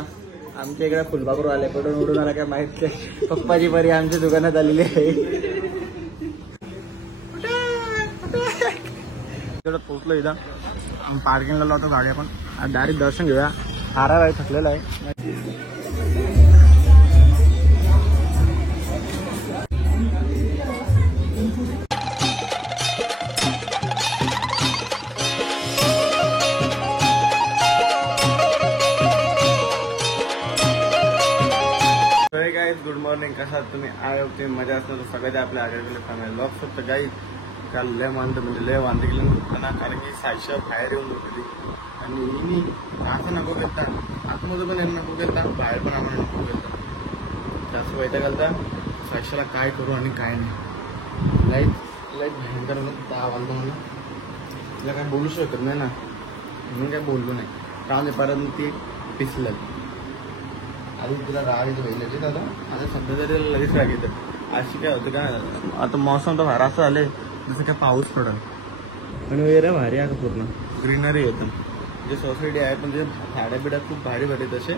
आमच्या इकडे फुलबागरू आले, कुठून उडून आला काय माहित नाही. पप्पाची परी आमच्या दुकानात आलेली आहे. पोहोचलो इथं, पार्किंगला लावतो गाडी आपण. डायरेक्ट दर्शन घेऊया. हारा आहे, थकलेला आहे. Good morning. कसा तुम्ही आय होते मजा असणार तर सगळ्यात आपल्या आगळीकडे फॅमिली लॉक फक्त काही काल लय मानतं म्हणजे लय वांदे गेलं होतं ना, कारण की सायशा बाहेर येऊन होती आणि मी असं नको घेता आतमध्ये पण यांना नको घेता बाहेर पण आम्हाला नको घेता. जास्त वैता घालता सायशाला काय करू आणि काय नाही. लाईट भयंकर म्हणून आवाज मला तिला काय बोलू शकत नाही ना, म्हणून काय बोललो नाही. कारण परत ती पिसलं आधी तुला राग येतो पहिल्याची दादा. आता सध्या तरी लगेच राग येतं. अशी काय होतं का, आता मौसम तर भारी असं आले जसं काय पाऊस पडल आणि वगैरे भारी आहे पूर्ण ग्रीनरी येतं. जे सोसायटी आहे पण जे झाड्या बिड्या खूप भारी भरते तसे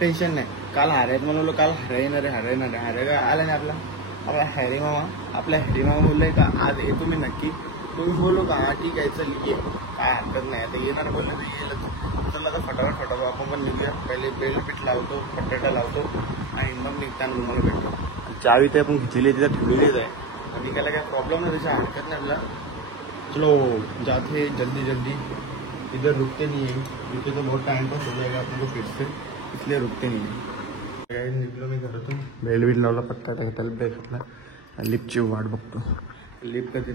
टेन्शन नाही. काल हारायत म्हणून काल हरायणार हारे काय आला नाही आपला हॅरी मामा. आपल्या हॅरी मामा बोलले का आज येतो मी नक्की. तुम्ही बोललो का हा ठीक आहे चल ये, काय हरकत नाही. आता येणार बोलले तर येईलच. चल आता फटाफट आपण पण निघूया. पहिले बेलपीठ लावतो, बटाटा लावतो आणि मग निघताना तुम्हाला भेटतो. चावी ते आपण घेतलेली तिथं ठेवलेलीच आहे आणि त्याला काय प्रॉब्लेम नाही, त्याची हरकत नाही आपला. चलो जाते जल्दी इधर रुकते नहीं है, रुकते तो बहुत टाइम पास हो जाएगा अपन को फिर से, इसलिए रुकते नहीं है. निघलो मी घरातून. बेलबीट लावला, पत्ता टाकला, ब्रेक घेतला, लिफ्टची वाट बघतो. लिफ्ट कधी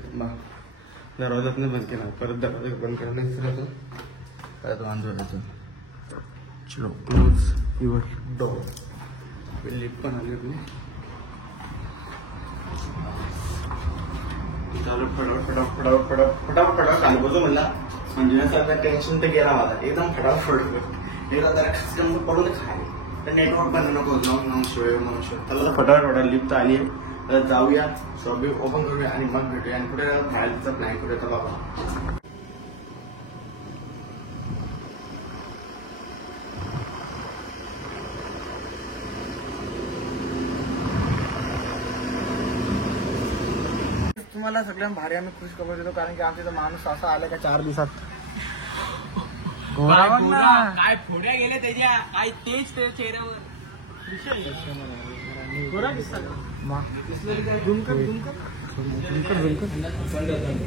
दरवाजात नाही बंद केला, परत दरवाजा बंद करायला विसरायचो, परत वांधो व्हायचं. चलो क्लोज युअर डोर. लिफ्ट पण आली आपली. चालू फटाफट खाली बसो म्हणला म्हणजे सगळं टेन्शन तर गेला माझा. एकदम फटाफट एकदा जरा खसकन पडून खाली तर नेटवर्क पण नको शिवाय त्याला फटाफट लिफ्ट आली आहे. तर जाऊया, शॉपिंग ओपन करूया आणि मग भेटूया. आणि कुठे बाहेरचा प्लॅन करूया. चला बाबा. तुम्हाला सगळ्यांना भारी आम्ही खुश खबर देतो, कारण की आमच्या इथं माणूस असा आला का 4 दिवसात काय फोड्या गेल्या त्याच्या, काय तेच त्या चेहऱ्यावर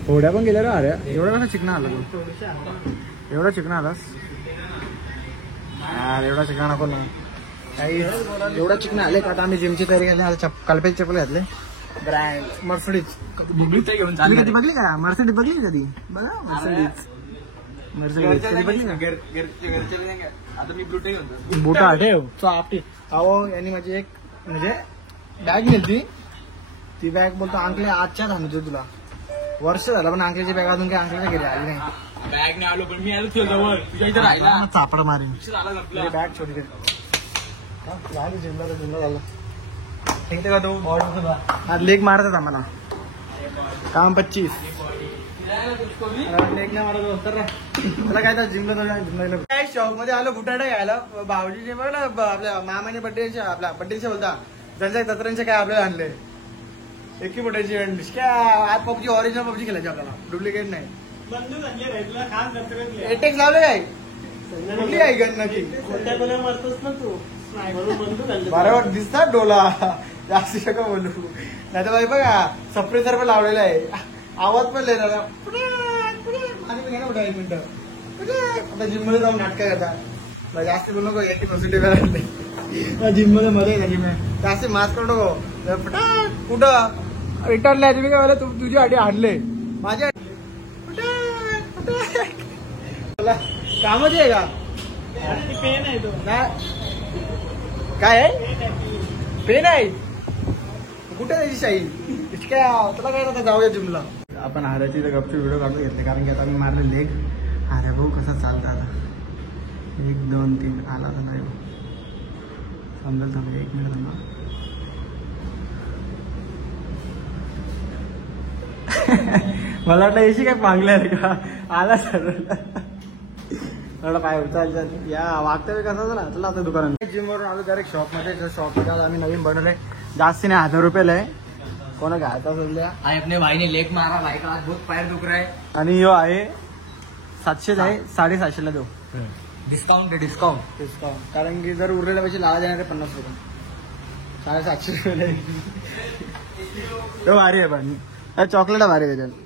फोड्या पण गेल्या रे. अरे एवढा कसा चिकना आला तू, एवढा चिकना आलास यार. एवढा चिकना नको ना काही. एवढा चिकना आले का आता आम्ही जिमची तयारी केली. आता कल्पेचे चप्पल घातले ब्रँड मर्सिडीज. घेऊन कधी बघली का मर्सिडीज? बघली कधी? बघा मर्सिडीज बघली ना. आता मी ब्रुटे घेऊन बुटा ठेव आपटी. अहो यांनी माझी एक म्हणजे बॅग नेली. ती बॅग बोलतो अंकले आजच्याच आणतो तुला. वर्ष झालं पण अंकलेची बॅग अजून काय अंकलेच्या घरी आली नाही. बॅग नाही आलो पण मी आलो जवळ तुझ्या इथे राहिला चापड मारेन. बॅग छोटी झाली. जिल्हा झालं इथे का तो आज लेग मारतात आम्हाला. काम 25 लेग नाही मारत होतं. त्याला काय तर जिंकलं काय शॉप मध्ये आलो बुटाडा घ्यायला. भाऊजीचे बघ ना आपल्या मामाने बड्डेच्या आपल्या बड्डेच्या बोलता त्यांच्या दसऱ्यांचे काय आपल्याला आणले एकी बुटाची आज पबजी ओरिजिनल पबजी खेळायची आपल्याला, डुप्लिकेट नाही. एटेक्स लावले काय कुठली आहे गण नक्की मारतोस ना तू. बरोबर दिसतात डोला जास्त शक बोलू नाही तर बाई बघा सप्रेसर पण लावलेला आहे. आवाज पण लिहिला. एक मिनिट आता जिम मध्ये जाऊन नाटक करता. जास्त बोलू नको. 80% जिम मध्ये मध्ये जास्त मास्क करू नको. कुठं रिटर्नला तुम्ही काय तू तुझी आधी आणले माझ्या कामाची आहे का? पेन आहे तो काय आहे? पेन आहे कुठे त्याची शाही काय? तुला काय आता जाऊया जिमला. आपण हाऱ्याची तर गपची व्हिडिओ काढून घेतले, कारण की आता मी मारले लेग. हाऱ्या भाऊ कसा चालता आता 1 2 3 आला तर नाही समजेल. थांबा 1 मिनिट थांबा. मला वाटलं एशी काय पांगल्या का आला सर. पाय चाल या वागता कसं झाला चला आता दुकानात जिमवरून आलो डायरेक्ट शॉपमध्ये. शॉपमध्ये आज आम्ही नवीन बनवलंय. जास्ती नाही 1000 रुपयाला आहे. कोणा घ्यायचा सध्या अपने भाई ने लेग मारा भाई का आज बहुत पैर दुख रहा है. आणि यो आहे 700 आहे 750 देऊ डिस्काउंट है डिस्काउंट. डिस्काउंट कारण की जर उरलेल्या पैसे लावा देणार 50 रुपये 750 रुपये तो भारी आहे. पण चॉकलेट भारी आहे त्याच्यात.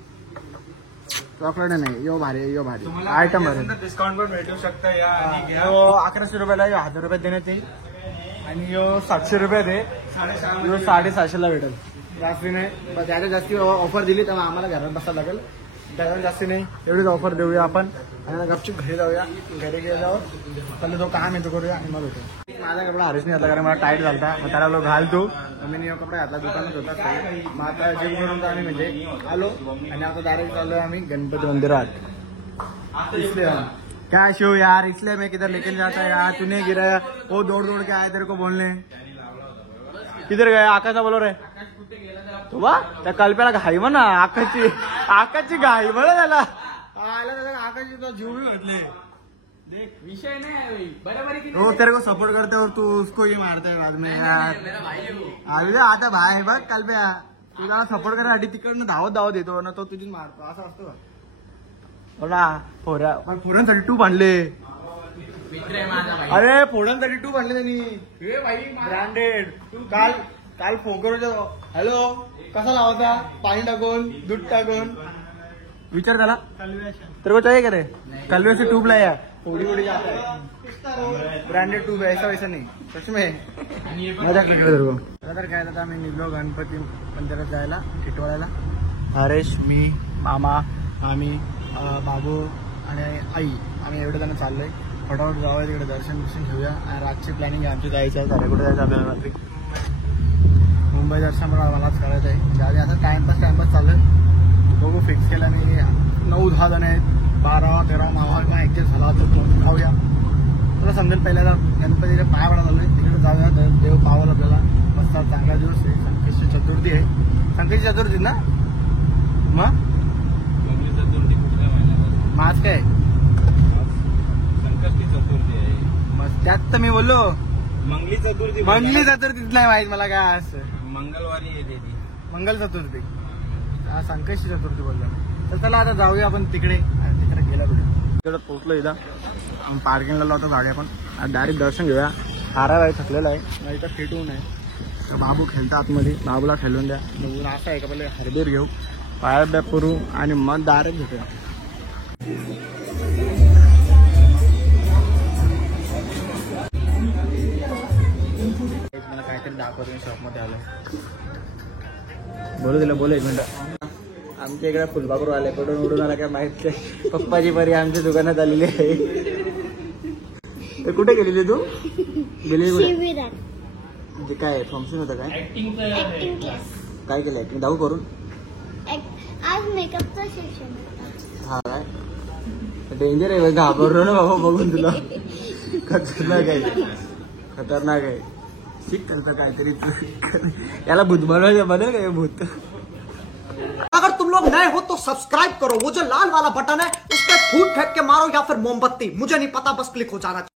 चॉकलेट नाही यो भारी यो भारी आयटम भारी. डिस्काउंट पण भेटू शकतं या. 1100 रुपयाला 1000 रुपये देण्यात येईल आणि यो 700 रुपयात आहे. यो 750 भेटेल. जास्ती नाही पण त्याच्या जास्ती ऑफर दिली तर आम्हाला घरात बसायला लागेल. त्याच्यावर जास्ती नाही एवढीच ऑफर देऊया आपण आणि गपचूप घरी जाऊया. घरी गेल्यावर त्याला जो काम आहे तो करूया आणि मग होतो. माझा कपडा हरीश नाही घातला कारण मला टाईट झालता. मग त्याला लोक घालतो. मी कपडा घातला दुकानात होता. मग आता जिम करून तर आम्ही म्हणजे आलो आणि आता डायरेक्ट चाललोय आम्ही गणपती मंदिरात. इसलिए क्या शो यार इसलिए मैं किधर लेके जाता है यार. तूने गिराया वो दौड़ दौड़ के आया तेरे को बोलने. किधर गया आकाशा बोलो रे तो बा त्या कल्प्याला घाई म्हणा. आकाशची घाई म्हणा त्याला आकाशची तो जीव भी घातले. देख विषय नहीं बराबर की वो तेरे को सपोर्ट करते और तू उसको ही मारता है बाद में यार. अरे आता भाई बघ कल्प्या तुला सपोर्ट करण्यासाठी तिकडनं धावत येतो ना तो तुझी मारतो असं असतं का. फोऱ्या पण फोऱ्यांसाठी टूब आणले. मित्र आहे माझा भाई. अरे फोडांसाठी टूब आणले त्यांनी हे भाई ब्रँडेड. काल फोकर हॅलो कसा लावता पाणी टाकून दूध टाकून विचार त्याला तर को चाहिए करे कलवे से ट्यूब लाया थोड़ी थोड़ी जाता है. ब्रँडेड ट्यूब ऐसा वैसा नाही सच में मजा तर काय आता आम्ही निघलो गणपती मंदिरात जायला टिटवाळ्याला. हरेश मी मामा आम्ही बाबू आणि आई आम्ही एवढे जण चाललोय. फटाफट जाऊया तिकडे दर्शन घेऊया. आणि रातची प्लॅनिंग आहे आमची जायचं आहे. सारे कुठे जायचं आपल्याला रात्री मुंबई दर्शन मलाच करायचं आहे. ज्यावेळी आता टाइमपास चाललोय. बघू फिक्स केला मी 9-10 जण आहेत. 12-13 मामा ऍक्टिव्ह झाला तर कोण खाऊया तुला समजेल. पहिल्यांदा गणपतीच्या पाया पडा झालोय तिकडे जाऊया. देव पावल आपल्याला मस्त चांगला दिवस आहे. संकष्टी चतुर्थी आहे. संकष्टी चतुर्थी ना मग आज काय संकष्टी चतुर्थी आहे. मग त्यात तर मी बोललो मंगली चतुर्थी. मंगली चतुर्थीच नाही माहित मला काय असं. मंगळवारी येते ती मंगल चतुर्थी संकष्टी चतुर्थी बोललो. तर चला आता जाऊया आपण तिकडे. आणि तिकडे गेला तिकडे पोहोचलो. इथं पार्किंगला लावतो गाडी आपण. डायरेक्ट दर्शन घेऊया. हारा आहे थकलेला आहे नाही तर फिटून आहे. तर बाबू खेळता आतमध्ये. बाबूला खेळून द्या. मग असं आहे का पहिले हरबीर घेऊ पाया बॅग करू आणि मग डायरेक्ट घेऊया. मला काहीतरी दाखवतो शॉपमध्ये आलो. बोलू दिलं बोल 1 मिनिट. आमच्या इकडे फुलबागरू आले. कुठून उडून आला काय माहित काय. पप्पाची परी आमच्या दुकानात आलेली आहे. ते कुठे गेलेली तू गेली कुठे म्हणजे काय फंक्शन होतं काय ऍक्टिंग क्लास. काय केलं ऍक्टिंग दाखवू करून. आज मेकअपचं सेक्शन होतं. हा काय डेंजर आहे. घाबरलो ना बाबा बघून तुला. खतरनाक आहे. शिक करतं काहीतरी. याला भूत बनवायचं बदल काय भूत. अगर तुम लोग नए हो तो सब्सक्राइब करो. वो जो लाल वाला बटन है उस पर फूट फेंक के मारो या फिर मोमबत्ती मुझे नहीं पता बस क्लिक हो जाना चाहिए.